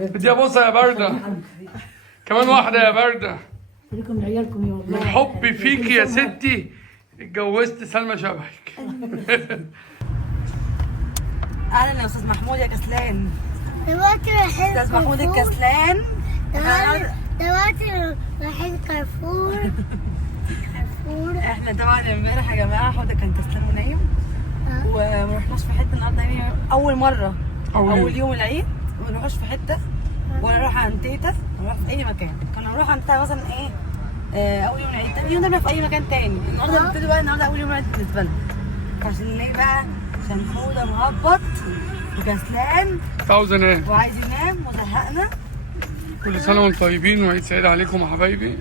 حبيبتي. بدي ابوسها يا برده. كمان واحده يا برده. خليكم لعيالكم يا والله. من حبي فيكي يا ستي اتجوزت سلمى شبهك. اهلا يا استاذ محمود يا كسلان. دلوقتي رايحين استاذ محمود الكسلان. دلوقتي رايحين كارفور. احنا طبعا امبارح يا جماعه حوده كان كسلان ونايم وما رحناش في حته النهارده، يعني اول مره اول يوم العيد ما نروحش في حته ولا نروح عند تيتا نروح في اي مكان. كنا نروح عند تيتا مثلا ايه اول يوم العيد، تاني يوم نروح في اي مكان تاني. النهارده بنبتدي بقى النهارده اول يوم العيد بالنسبه لنا. عشان ليه بقى؟ عشان حوده مهبط وكسلان عاوز انام. وعايز ينام وزهقنا. كل سنه وانتم طيبين وعيد سعيد عليكم يا حبايبي.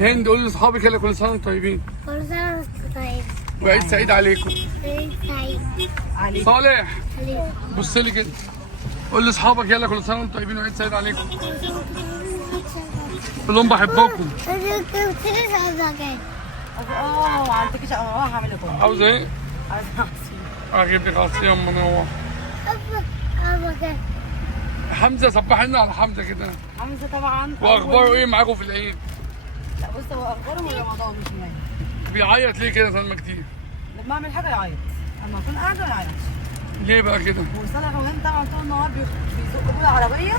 هند قول لاصحابك يلا كل سنه وانتم طيبين كل سنة وانتم طيب. وعيد سعيد عليكم. عيد سعيد عليك. صالح عليكم. بص لي كده قول لاصحابك يلا كل سنه وانتم طيبين وعيد سعيد عليكم. قول لهم بحبكم. ما عندكش اروح اعمل ايه؟ عاوز ايه؟ عايز عصير. اجيب لك عصير اما نروح. حمزه صبح لنا على حمزه كده. حمزه طبعا. واخباره ايه معاكم في العيد؟ لا بص هو اخباره من رمضان مش نايم. بيعيط ليه كده سلمى كتير؟ لما اعمل حاجه يعيط، اما اكون قاعده ما يعيطش. ليه بقى كده؟ وصالح وهند طبعا طول النهار بيزقوا بيا العربيه،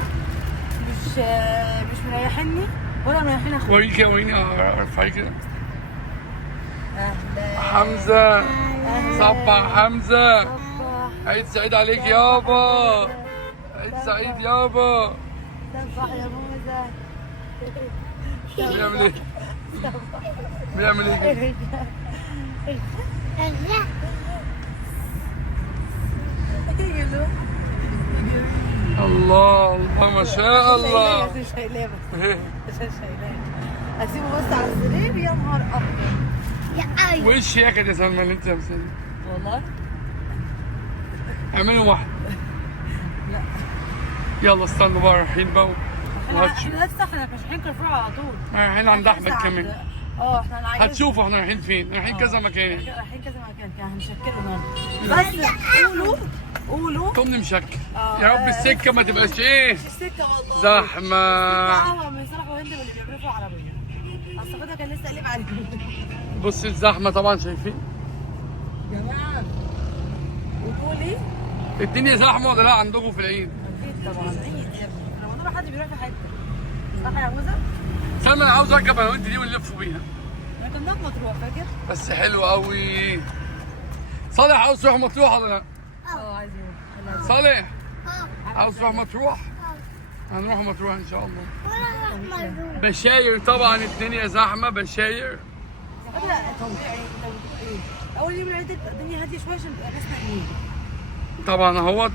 مش مريحيني ولا مريحين اخويا. وريني كده وريني ارفعي كده. اهلا حمزه صبح حمزه. صباح. عيد سعيد عليك يابا. عيد سعيد يابا. صباح يا موزه. بيعمل ايه؟ بيعمل ايه كده؟ الله الله ما شاء الله. مش شايلاه بس مش شايلاه. اسيبه بس على السرير يا نهار ابيض. وش يا كده يا سلمى اللي انت لابساه ده؟ والله اعملوا واحده. لا يلا استنوا بقى رايحين بقى احنا لسه احنا مش رايحين كارفور على طول. رايحين عند احمد كمان. احنا عايزين هتشوفوا احنا رايحين فين؟ رايحين كذا مكان. رايحين كذا مكان كده هنشكله النهارده. بس قولوا تمني مشكل. يا رب السكه ما تبقاش ايه؟ مش السكه والله زحمه. قهوه من صلاح وهند اللي بيعملوا في العربيه. اصل خدها كان لسه قلب عليهم. بص الزحمه طبعا شايفين؟ يا جماعه وتقولي الدنيا زحمه ولا لا عندكم في العيد؟ اكيد طبعا عيد يا ابني. رمضان حد بيروح في حته صح يا موزه؟ سلمى انا عاوز اركب انا وانت دي ونلف بيها. احنا كنا في مطروح فاكر؟ بس حلو قوي. صالح عاوز تروح مطروح ولا لا؟ عايز يروح. صالح عاوز تروح مطروح؟ هنروح مطروح ان شاء الله. بشاير طبعا الدنيا زحمه بشاير. لا طبيعي. اول يوم العيد الدنيا هاديه شويه عشان تبقى ناس نايمين. طبعا اهوت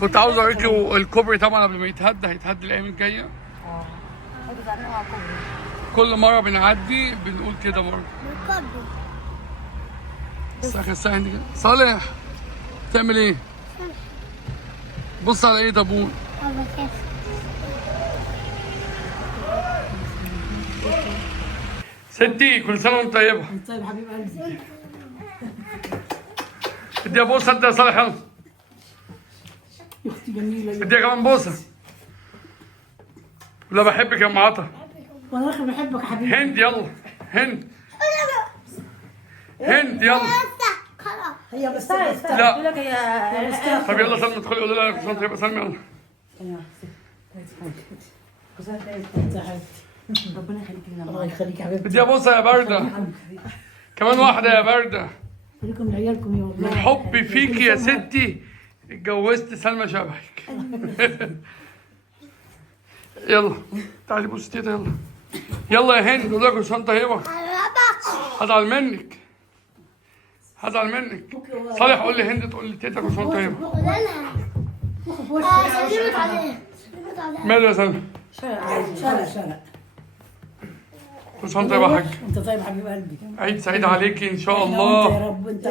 كنت عاوز اوريكم الكوبري طبعا قبل ما يتهد هيتهد الايام الجايه. خدوا زعلانين على الكوبري. كل مره بنعدي بنقول كده برضه. بس اخر ساعه دي كده. صالح تعمل ايه؟ بص على ايه طابور؟ ستي كل سنه وانت طيبه. طيب حبيب قلبي. بدي ابوسه انت يا صالح يلا. يا اختي جميله. بدي كمان بوسه. ولا بحبك يا ام عطا. وانا اخي بحبك يا حبيبي. هند يلا. هند هند يلا. هي بس لا. قلت لك هي طب يلا سلمى ادخلي قولي لها كل سنه طيبه سلمى يلا. ربنا يخليك لنا. الله يخليك يا حبيبتي. بدي ابوسه يا برده. كمان واحده يا برده. خليكم لعيالكم يا والله. من حبي فيكي يا ستي اتجوزت سلمى شبهك. يلا تعالي بصي تيتا يلا. يلا يا هند قول لها كل سنه طيبه. هزعل منك. هزعل منك. صالح قول لي هند تقول لي تيتا كل سنه طيبه. ماله يا سلمى؟ شارع. كل سنه طيبه يا حاج. انت طيب حبيب قلبي. عيد سعيد عليكي ان شاء يا الله. رب انت.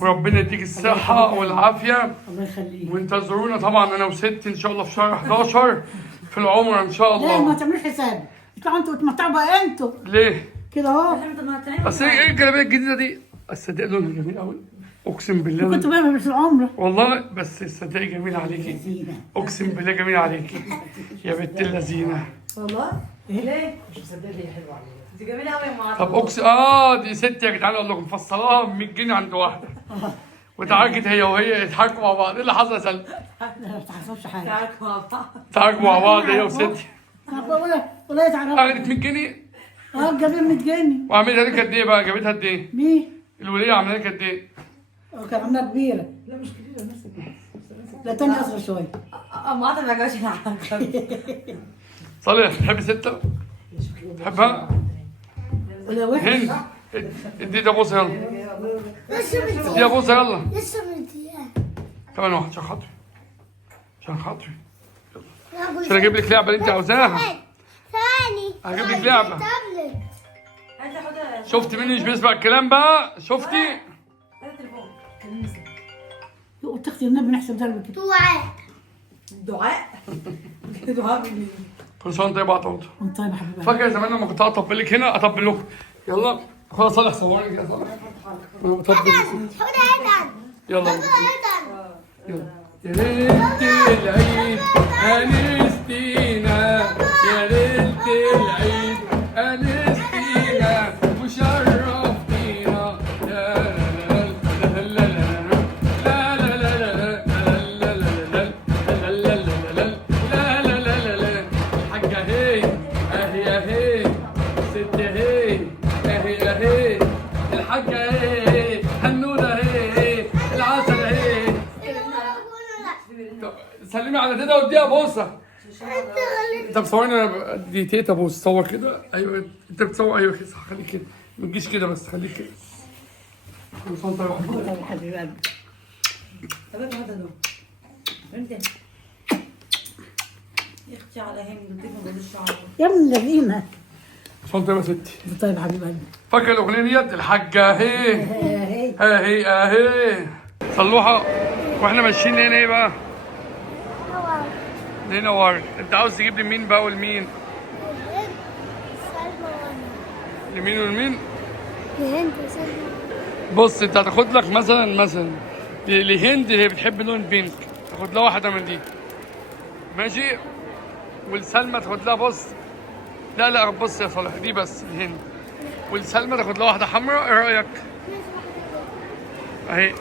وربنا يديك الصحه والعافيه. الله يخليك. وانتظرونا طبعا انا وستي ان شاء الله في شهر 11 في العمره ان شاء لا ما الله. تعملوش حساب. اطلعوا انتوا وتمتعوا بقى انتوا. ليه؟ كده اهو. بس ايه الجلابيه الجديده دي؟ الصدق لونها جميل قوي. اقسم بالله كنت بعمل في العمرة. والله بس تصدقي جميل عليكي. زينة. اقسم بالله جميل عليكي يا بنت اللذينه. والله؟ ليه؟ مش مصدقة هي حلوة عليها. دي جميلة قوي يا معاذ. طب اقسم دي ست يا جدعان اقول لكم مفصلاها ب 100 جنيه عند واحده. وتعاركت هي وهي يضحكوا مع بعض. ايه اللي حصل يا سلمى؟ لا ما تحصلش حاجة. تعارك مع بعض. تعاركوا مع بعض هي وستي. ولا يتعرف. اخدت 100 جنيه جابين 100 جنيه. وعملتها لك قد ايه بقى؟ جابتها قد ايه؟ مين؟ الوليه عملتها لك قد ايه؟ كان عاملها كبيرة. لا مش كبيرة بس. لا تاني أصغر شوية. معاذ ما جاش معاك. صالح تحبي ستة؟ تحبها؟ ولا وحش. هند اديتها بوسه يلا. لسه اديها مديها. بوسه يلا. لسه مديها. كمان واحد عشان خاطري. عشان خاطري. عشان اجيب لك لعبه اللي انت عاوزاها. ثاني. هجيب لك لعبه. تابلت. شفت مني مش بيسمع الكلام بقى؟ شفتي؟ وتختي النبي نحسب درب كده. دعاء. دعاء؟ دعاء منين؟ كل سنه وانت طيب يا عطوط. وانت طيب يا حبيبي. فاكر زمان لما كنت اطبل لك هنا اطبل لكم. يلا خلاص صالح صورني كده صالح. اطبل لكم. خد هيدا. يلا خد هيدا. يا ليلة العيد أنستينا يا ليلة العيد أنستينا وشرفتينا لا لا لا لا لا لا لا لا لا الحاجة هي أهي أهي ست هي أهي أهي الحاجة هي هنودة هي العسل هي. سلمي على تيتا واديها بوسه. انت بتصورني انا دي تيتا بوس صور كده. ايوه انت بتصور ايوه كده صح. خليك كده ما تجيش كده بس خليك كده. كل سنه وانت طيب يا حبيبي قلبي. طب هذا دول. انت يا اختي على هند كيف ما بدوش شعر. يا ابن الذين. سنه طيبه يا ستي. انت طيب يا حبيب قلبي. فاكر الاغنيه ديت الحاجه اهي هي. اهي اهي صلوحه. واحنا ماشيين هنا ايه بقى؟ هنا ورد. انت عاوز تجيب لي مين بقى والمين؟ لمين والمين؟ لهند وسلمى. بص انت هتاخد لك مثلا لهند اللي هي بتحب لون بينك تاخد لها واحده من دي ماشي. ولسلمى تاخد لها بص لا بص يا صالح دي بس الهند. ولسلمى تاخد لها واحده حمراء. ايه رايك؟ اهي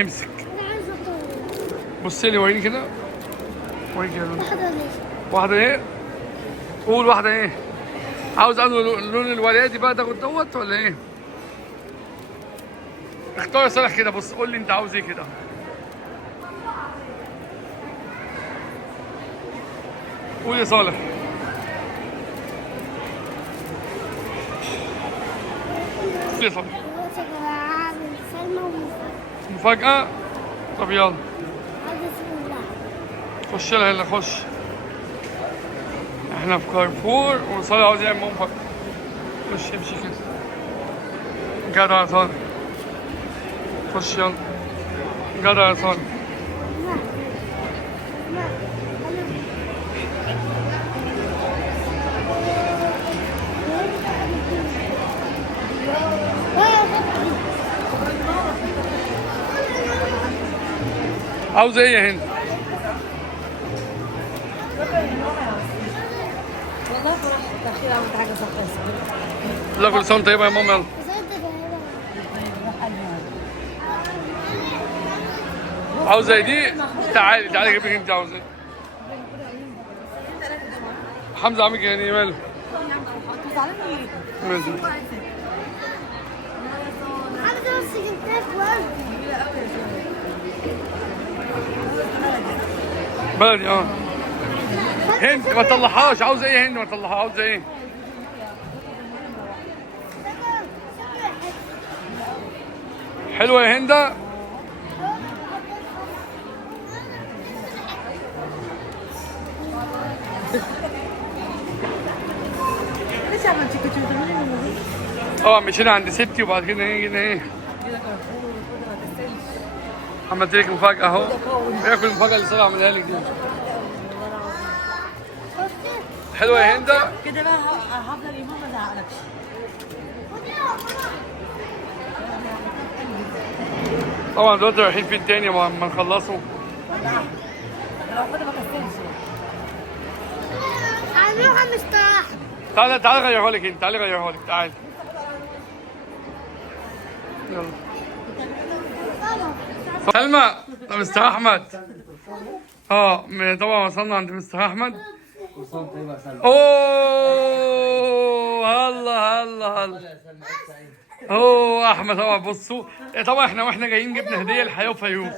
امسك انا عايزه اطول. بص لي وريني كده. وريني كده لون. واحده ليش؟ واحده ايه؟ قول واحده ايه؟ عاوز انه اللون الوريدي بقى تاخد دوت ولا ايه؟ اختار يا صالح كده. بص قول لي انت عاوز ايه كده. قول يا صالح. قول يا صالح. دلوقتي هعمل سلمى ومفاجأة. مفاجأة؟ طب يلا عايزة بسم الله. خش لها يلا خش. احنا في كارفور وصالح عاوز يعمل مفاجأة. خش امشي كده. جدع يا صالح. خش يلا. جدع يا صالح. عاوز ايه يا هند؟ والله فرح تأخير عملت حاجة صح بس. لا كل سنة طيبة يا ماما يلا. عاوزة ايه دي؟ تعالي اجيب لك انت عاوزة ايه؟ حمزة عامل كده يعني ماله؟ ماشي. عايزة بس جبتها في وردي. بلدي هند ما تطلعهاش. عاوزة ايه هند؟ ما تطلعها. عاوزة ايه؟ حلوة يا هندة؟ ليش عملتي كنت بتعملي مشينا عند ستي وبعد كده جينا ايه؟ عملت لك مفاجأة اهو. ايه كل المفاجأة اللي صالح عملها لك دي؟ حلوة يا هندة؟ كده بقى هفضل يومين ما ازعقلكش. طبعا دلوقتي رايحين فين تاني ما نخلصوا. لو خدها ما كسلش. هنروح مستراحة. تعالى غيره لك انت، تعالى غيره لك، تعالى. يلا. سلمى، ده مستر احمد. طبعا وصلنا عند مستر احمد. اوه الله الله الله. اوه احمد طبعا بصوا طبعا احنا واحنا جايين جبنا هديه لحياه وفيروز.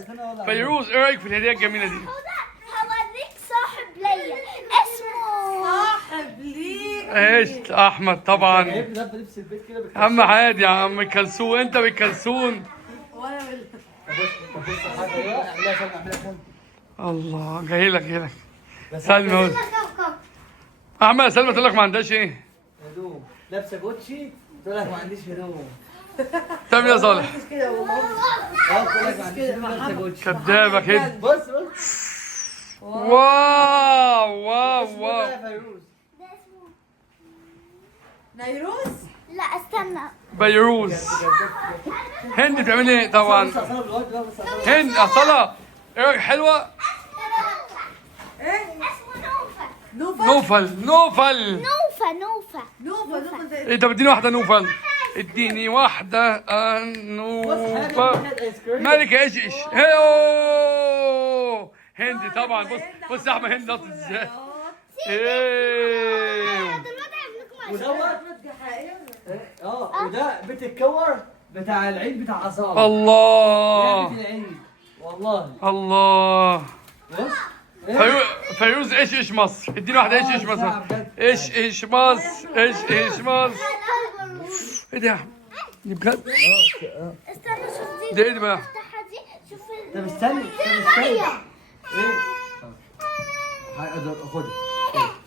فيروز ايه رايك في الهديه الجميله دي؟ هوريك صاحب ليا اسمه صاحب ليك. ايش احمد طبعا عم عادي يا عم كلسون، انت بالكلسون. الله جاي لك سلمى. احمد سلمى تقول لك ما عندهاش ايه؟ هدوم. لابسه جوتشي تقول لك ما عنديش هدوم. تعمل ايه يا صالح؟ كده والله. تقول لك ما عنديش هدوم لابسه جوتشي. كدابه كده. بص واو فيروز. نيروز. لا استنى. فيروز. هند بتعمل ايه طبعا؟ هند اصلا ايه رايك حلوه؟ ايه؟ اسمه نوفل. نوفا. انت بتديني واحده نوفل. اديني واحده نوفل. مالك ايش هيو هند طبعا. بص يا احمد هند نط ازاي. ايه وده بيت الكور بتاع العيد بتاع عصام. الله بيت العيد والله. الله. بص فيروز ايش مصر. اديني واحده ايش مصر. ايش مصر. ايش مصر. ايه ده يا احمد؟ دي بجد؟ استنى شوف دي. ده ايه ده بقى؟ افتحها دي شوف طب استني ايه؟ خدي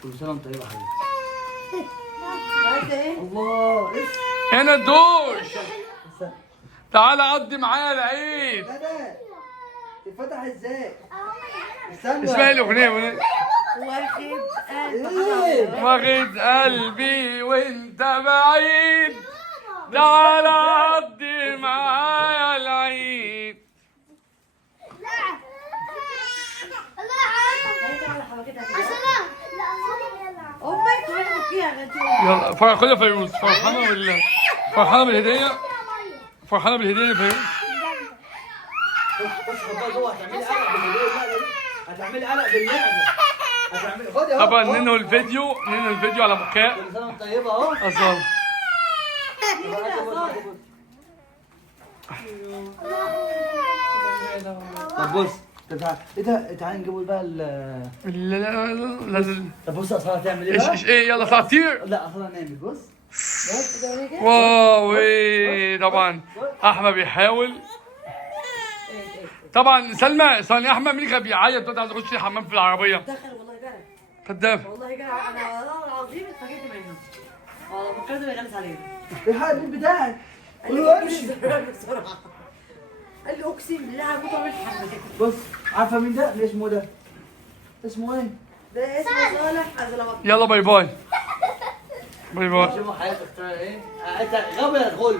كل سنه وانت طيبه يا حبيبي. الله هنا الدوش. تعالى قضي معايا العيد. ده تتفتح ازاي؟ استنى اسمها ايه الاغنيه؟ واخد قلبي وانت بعيد، تعالى قضي معايا العيد. يلا خدها فيروز. فرحانه بالهديه. فرحانه بالهديه فيروز. خش حطها جوه. هتعملي قلق باللعبه. خدي اهو. طبعا ننهي الفيديو على بكاء. كل سنه وانت طيبه اهو. اصلا طب بص ايه ده؟ تعالى نجيب بقى لا. طب بص اصلا هتعمل ايه بقى؟ ايه يلا تعطير. لا اصلا نعمل بص واو ايه طبعا احمد بيحاول. طبعا سلمى ثانية احمد مين كان بيعيط دلوقتي عايز يخش الحمام في العربيه؟ دخل والله جرى. كداب. والله جرى انا والله العظيم اتفاجئت منه. والله ما كان بيغلس علينا. الحق البيت بتاعك. قال لي امشي بسرعه. قال لي اقسم بالله هموت واعمل حمام. بص عارفه مين ده؟ ليه اسمه ده؟ اسمه ايه؟ ده اسمه صالح أزلمة. يلا باي باي. شوفوا حياتك ايه؟ انت غبي يا غل.